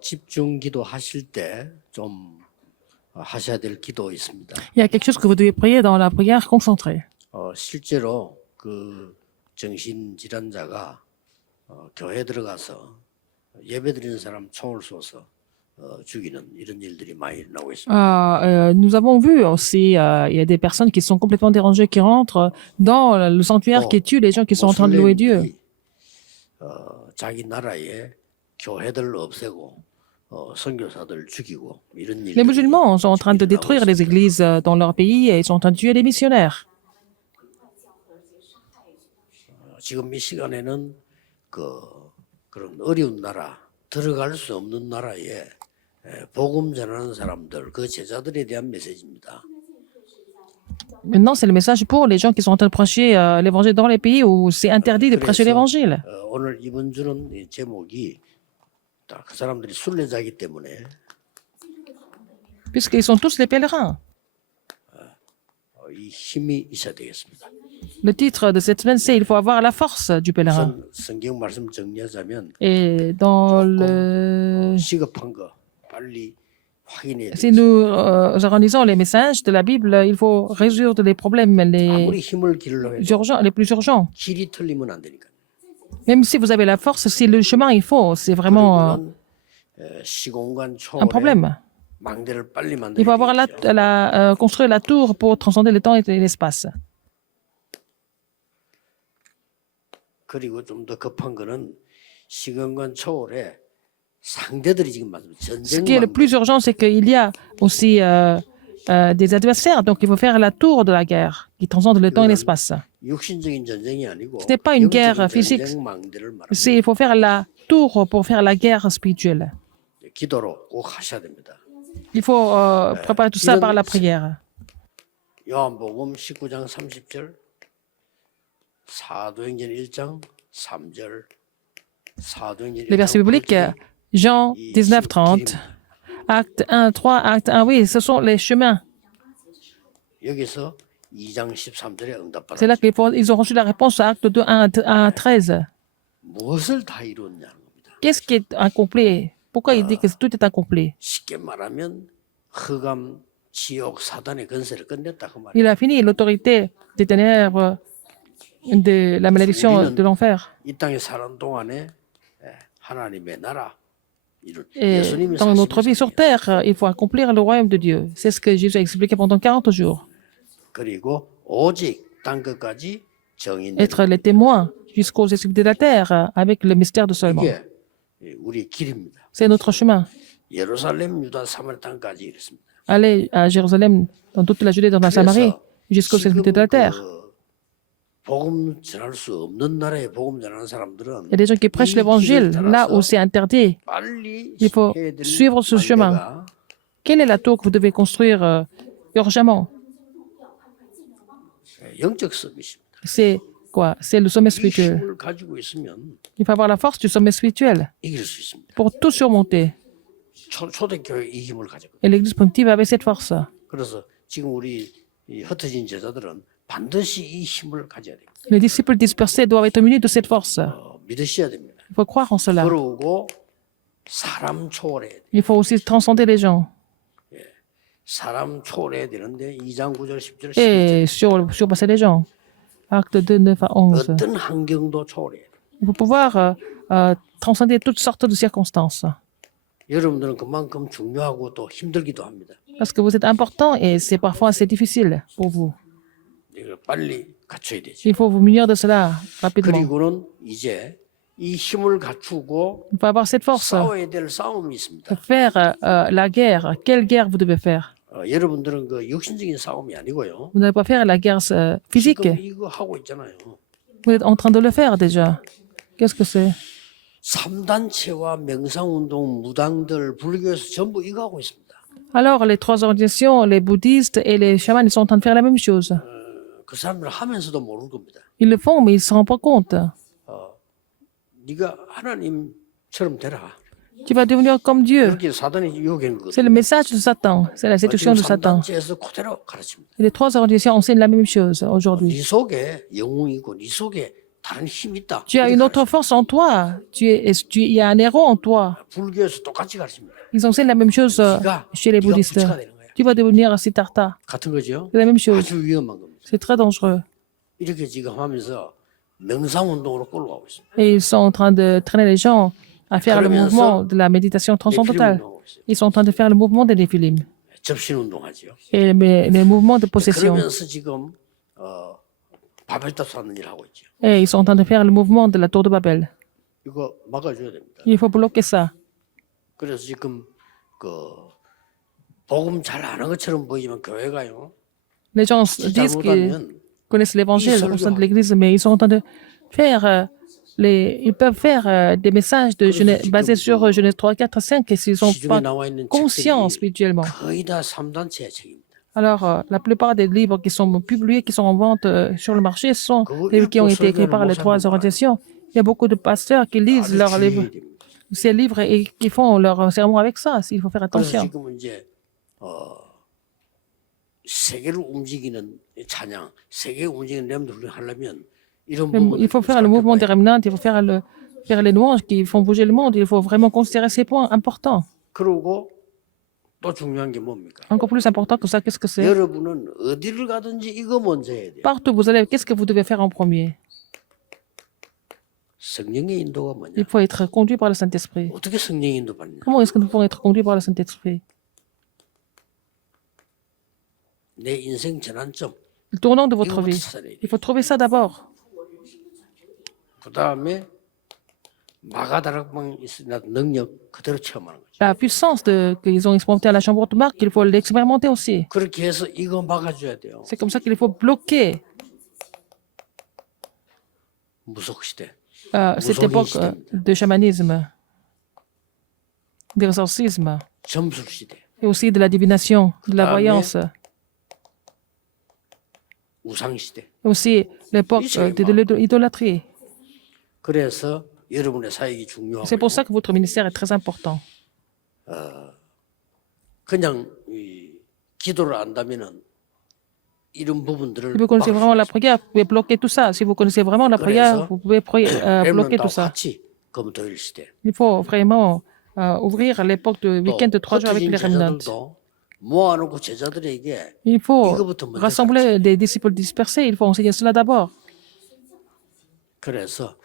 집중 기도하실 때 좀 하셔야 될 기도 있습니다. Il y a quelque chose que vous devez prier dans la prière concentrée. 실제로 그 정신 질환자가 교회 들어가서 예배드리는 사람 총을 쏘서 죽이는 이런 일들이 많이 일어나고 있습니다. Nous avons vu aussi, il y a des personnes qui sont complètement dérangées, qui rentrent dans le sanctuaire, qui tuent les gens qui sont en train de louer Dieu. 자기 나라에 교회들 없애고 선교사들 죽이고 이런 Les 일들이 musulmans sont en train de 일어나고 détruire les 있습니다. églises dans leur pays et ils sont en train de tuer les missionnaires. 지금 이 시간에는 그런 어려운 나라, 들어갈 수 없는 나라에 복음 전하는 사람들, 그 제자들에 대한 메시지입니다. Maintenant, c'est le message pour les gens qui sont en train de prêcher l'évangile dans les pays où c'est interdit de prêcher 그래서 l'évangile. 오늘 이번 주는 이 제목이 그 사람들이 순례자이기 때문에 Puisqu'ils sont tous les pèlerins. 이 힘이 있어야 되겠습니다. Le titre de cette semaine, c'est Il faut avoir la force du pèlerin. 성경 말씀 정리하자면 Et dans le... 시급한 거 빨리 확인해야 Si 돼요. nous analysons les messages de la Bible, il faut résoudre les problèmes 아무리 힘을 기르려고 해도 les plus urgents. 길이 틀리면 안 되니까. Même si vous avez la force, si le chemin il faut, c'est vraiment 그리고는 시공간 un 초월에 problème. 망대를 빨리 Il 만들어야 faut avoir 되겠죠. construire la tour pour transcender le temps et l'espace. 그리고 좀 더 급한 거는 시공간 초월에 상대들이 지금 Ce 전쟁 qui est le plus urgent, c'est qu'il y a aussi des adversaires. Donc, il faut faire la tour de la guerre qui transcende le temps et l'espace. 육신적인 전쟁이 아니고 Ce n'est pas une guerre 영적인 physique. 전쟁 망대를 말합니다. Il faut faire la tour pour faire la guerre spirituelle. 기도로 꼭 하셔야 됩니다. Il faut préparer tout ça par la prière. 요한복음 19장 30절, 사도행전 1장 3절, 사도행전 Les versets 1장 bibliques, 8절, Jean 19, 30, Acte 1, 3, Acte 1, oui, ce sont les chemins. 여기서 2장 13절에 응답받았죠. C'est là qu'ils ont reçu la réponse à Acte 2, 1 à 13. 무엇을 다 이루었냐는 겁니다. Qu'est-ce qui est incomplet? Pourquoi il dit que tout est incomplet? 쉽게 말하면 흑암, 지옥, 사단의 건세를 끝냈다 그 말이에요. Il a fini l'autorité des ténèbres, de la malédiction de l'enfer. 이 땅에 사는 동안에 하나님의 나라 이룰 Et 예수님이 dans notre vie sur 사시면서 terre, il faut accomplir le royaume de Dieu. C'est ce que Jésus a expliqué pendant 40 jours. 그리고 오직 땅 끝까지 정인 Être les témoins jusqu'aux extrémités de la terre avec le mystère de seulement. 이게 우리의 길입니다. C'est notre chemin. 예루살렘, 유다, 사마리 땅까지 이랬습니다. Aller à Jérusalem, dans toute la Judée, dans la Samarie, jusqu'aux extrémités de la terre. 복음 전할 수 없는 나라에 복음 전하는 사람들은 Il y a des gens qui prêchent l'évangile là où c'est interdit. 빨리 Il faut 해야 될 suivre ce chemin. 망대가 Quelle est la tour que vous devez construire urgemment? 영적 서밋입니다. C'est quoi? C'est le sommet 이 spirituel. 힘을 가지고 있으면 Il faut avoir la force du sommet spirituel 이길 수 있습니다. pour tout surmonter. 초대교회 이 힘을 가지고. Et l'Église primitive avait cette force. 그래서 지금 우리 이 흩어진 제자들은 반드시 이 힘을 가져야 됩니다. Les disciples dispersés doivent être munis de cette force. 믿으셔야 됩니다. Il faut croire en cela. 그러고 사람 초월해야 돼요. Il faut aussi transcender les gens. 사람 초월해야 되는데 2장 9절 10절 11절 Et surpasser les gens. Acte 2, 9 à 11. 어떤 환경도 초월해야 돼요. Il faut pouvoir transcender toutes sortes de circonstances. 여러분들은 그만큼 중요하고 또 힘들기도 합니다. Parce que vous êtes important et c'est parfois assez difficile pour vous. 이걸 빨리 갖춰야 되죠. Il faut vous munir de cela rapidement. 그리고는 이제 이 힘을 갖추고 Il faut avoir cette force. 싸워야 될 싸움이 있습니다. Faire la guerre. Quelle guerre vous devez faire? 여러분들은 그 육신적인 싸움이 아니고요. Vous n'allez pas faire la guerre physique. 지금 이거 하고 있잖아요. Vous êtes en train de le faire déjà. Qu'est-ce que c'est? 3단체와 명상운동, 무당들, 불교에서 전부 이거 하고 있습니다. Alors, les trois organisations, les bouddhistes et les chamans, ils sont en train de faire la même chose. 그 사람들 하면서도 모를 겁니다. Ils le font, mais ils ne se rendent pas compte. 네가 하나님처럼 되라. Tu vas devenir comme Dieu. 그렇게 사단이 유혹한 C'est le 거거든요. message de Satan. C'est la séduction de Satan. 3단체에서 그대로 가르칩니다. Et les trois organisations enseignent la même chose aujourd'hui. 네 속에 영웅이 있고 네 속에 다른 힘이 있다. Tu as une autre force en toi. Il y a un héros en toi. 불교에서 똑같이 가르칩니다. Ils enseignent la même chose chez les 네가 bouddhistes. 부처가 되는 거야. Tu vas devenir Siddhartha. 같은 거죠. C'est la même chose. 아주 위험한 겁니다. C'est très dangereux. 이렇게 지금 하면서 명상 운동으로 끌고 가고 있습니다. Et ils sont en train de traîner les gens à faire le mouvement de la méditation transcendantale. 운동하고 있어요. Ils sont en train de faire le mouvement des Néphilim 접신 운동하죠. et les mouvements de possession. 그러면서 지금 바벨탑 쌓는 일 하고 있죠. Et ils sont en train de faire le mouvement de la tour de Babel. 이거 막아줘야 됩니다. Il faut bloquer ça. 그래서 지금 그 복음 잘 아는 것처럼 보이지만 교회가요. Les gens disent qu'ils connaissent l'évangile au sein de l'église, mais ils sont en train de faire ils peuvent faire des messages basés sur Genèse 3, 4, 5 et s'ils sont 시중에 pas 나와 있는 conscients 책들이 spirituellement. 거의 다 3단체의 책입니다. Alors, la plupart des livres qui sont publiés, qui sont en vente sur le marché, sont des livres qui ont été écrits par les trois organisations. Il y a beaucoup de pasteurs qui lisent leurs livres, ces livres et qui font leur sermon avec ça. Il faut faire 그래서 attention. 지금은 이제 세계를 움직이는 찬양, 세계 움직이는 렘들을 하려면 이런 부분을 Il faut faire le mouvement des remnants, il faut faire les louanges qui font bouger le monde. Il faut vraiment considérer ces points importants. 그리고 또 중요한 게 뭡니까? Encore plus important que ça, qu'est-ce que c'est? 여러분은 어디를 가든지 이거 먼저 해야 돼요. Partout où vous allez, qu'est-ce que vous devez faire en premier? 성령의 인도가 뭐냐? Il faut être conduit par le Saint-Esprit. 어떻게 성령의 인도 받냐? Comment est-ce que nous pouvons être conduits par le Saint-Esprit? 내 인생 전환점. Le tournant de votre 이거부터 vie. 찾아야 돼요. Il faut trouver ça d'abord. 그 다음에 마가다락방 있으나 능력 그대로 체험하는 거죠. La puissance qu'ils ont expérimentée à la chambre de Marc, il faut l'expérimenter aussi. 그렇게 해서 이거 막아줘야 돼요. C'est comme ça qu'il faut bloquer 무속 시대. cette époque de chamanisme, d'exorcisme, 점술 시대. et aussi de la divination, de la voyance, 우상 시대. et aussi l'époque de l'idolâtrie. 그래서 여러분의 사역이 중요하고 C'est pour ça que votre ministère est très important. 그냥 기도를 안다면은 이런 부분들을 Si vous connaissez vraiment la prière, vous pouvez bloquer tout ça. Si vous connaissez vraiment la prière, vous pouvez bloquer tout 렘넌트하고 ça. 같이 검토일 시대. Il faut vraiment ouvrir l'époque de week-end de 3 jours avec 흩어진 les remnants. 제자들도 모아놓고 제자들에게 Il faut 이거부터 먼저 rassembler des disciples dispersés. Il faut enseigner cela d'abord. 그래서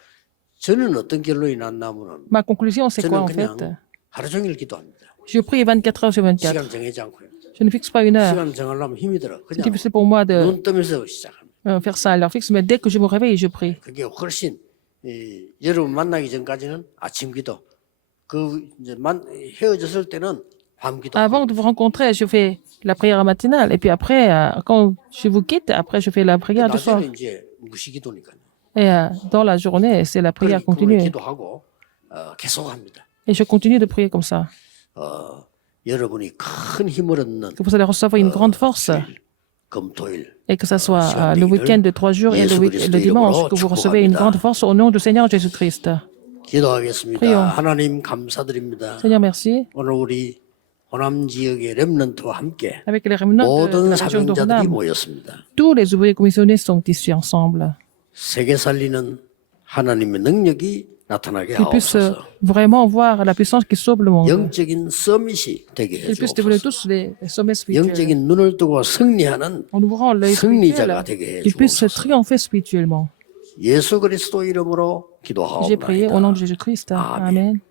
저는 어떤 결론이 났냐면은 Ma conclusion, c'est quoi 저는 en 그냥 fait? 하루 종일 기도합니다. Je prie 24 heures sur 24. 시간 정하지 않고요. Je ne fixe pas une heure. 시간 정하려면 힘이 들어. C'est 그냥 difficile pour moi de 눈 뜨면서 시작합니다. faire ça à l'heure fixe, mais dès que je me réveille, je prie. 그게 훨씬 여러분 만나기 전까지는 아침 기도. 그 이제 헤어졌을 때는 밤 기도. Avant de vous rencontrer, je fais la prière matinale. Et puis après, quand je vous quitte, après, je fais la prière du soir. 낮에는 이제 무시 기도니까요. Et dans la journée, c'est la prière 그걸 continue. 기도하고 계속합니다. Et je continue de prier comme ça. 여러분이 큰 힘을 얻는 Que vous allez recevoir une grande force. 금토일 Et que ce soit le week-end de 3 jours et le dimanche, que vous recevez une grande force au nom du Seigneur Jésus-Christ. 기도하겠습니다. prions. 하나님 감사드립니다. Seigneur, merci. 오늘 우리 호남 지역의 렘넌트와 함께 Avec les remnants de 모든 la région 사명자들이 d'Ornam, 모였습니다. tous les ouvriers commissionnés sont ici ensemble. 세계 살리는 하나님의 능력이 나타나게 Qu'ils puissent 하옵소서. vraiment voir la puissance qui sauve le monde. 영적인 서밋이 되게 Qu'ils puissent développer 해주옵소서. tous les sommets spirituels. 영적인 눈을 뜨고 승리하는 En ouvrant l'œil 승리자가 spirituel, 되게 qu'ils puissent 해주옵소서. triompher spirituellement. 예수 그리스도 이름으로 J'ai prié au nom de 기도하옵나이다. Jésus-Christ. Amen. Amen.